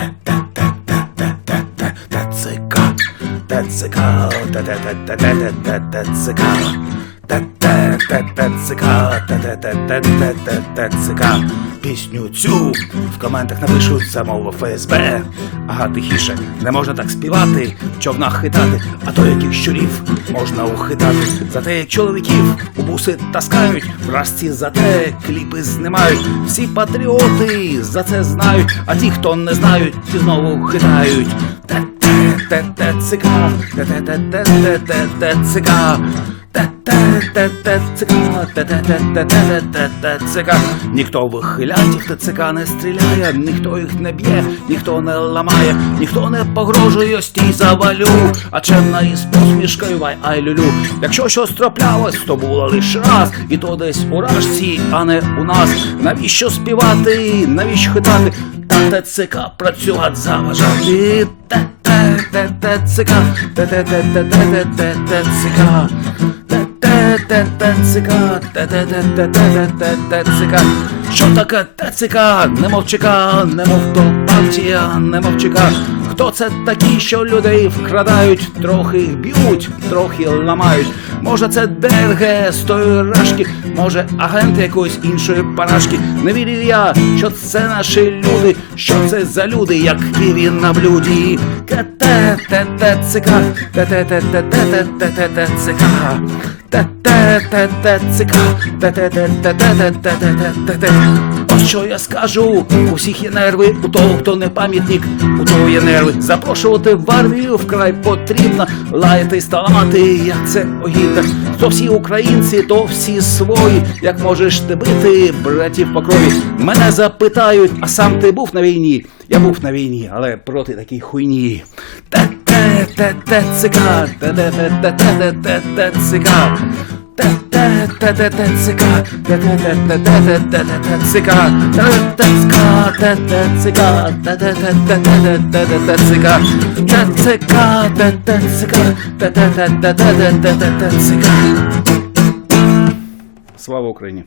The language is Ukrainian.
ТЦК, ТЦК, ТЦК, ТЦК. Пісню цю в коментах напишуть замову ФСБ. Ага, тихіше, не можна так співати, в човнах хитати, а то яких щурів можна ухитати. За те, як чоловіків у буси таскають, вражці за те кліпи знімають. Всі патріоти за це знають, а ті, хто не знають, ті знову хитають. Т-т-т-т-ЦК, т-т-т-т-т-т-ЦК. Т-т-т-т-ЦК, т-т-т-т-т-т-ЦК. Ніхто вихилянтів ТЦК не стріляє, ніхто їх не б'є, ніхто не ламає, ніхто не погрожує, стій завалю, а чемна із посмішкою вай ай люлю. Якщо щось траплялось, то було лиш раз, і то десь у рашці, а не у нас. Навіщо співати, навіщо хитати? Та ТЦК працювати заважати. Shot a cut, that's a gun, nem of chicken, nem of dog, party, nem of chicken. Хто це такі, що людей вкрадають, трохи їх б'ють, трохи ламають. Може це ДРГ з тої рашки, може агенти якоїсь іншої парашки. Не вірю я, що це наші люди, що це за люди, як киві на блюді. КТ-ТТ-ЦК, ТТ-ТТ-ТТ-ТТ-ЦК. Т-т-т-т-ЦК, т-т-т-т-т-т-т-т. Що я скажу, у всіх є нерви, у того, хто не пам'ятник, у того є нерви. Запрошувати в армію вкрай потрібно, лаяти й ставати, як це огідно. То всі українці, то всі свої, як можеш ти бити братів по крові. Мене запитають, а сам ти був на війні? Я був на війні, але проти такій хуйні. Т-т-т-т-ЦК, т-т-т-т-т-т-ЦК. Т-т-т-т-т-ЦК, т-т-т-т-т-т-ЦК, ТЦК, ТТЦК, ТТ-т-т-т-т-т-ЦК, ТТЦК, Слава Україні!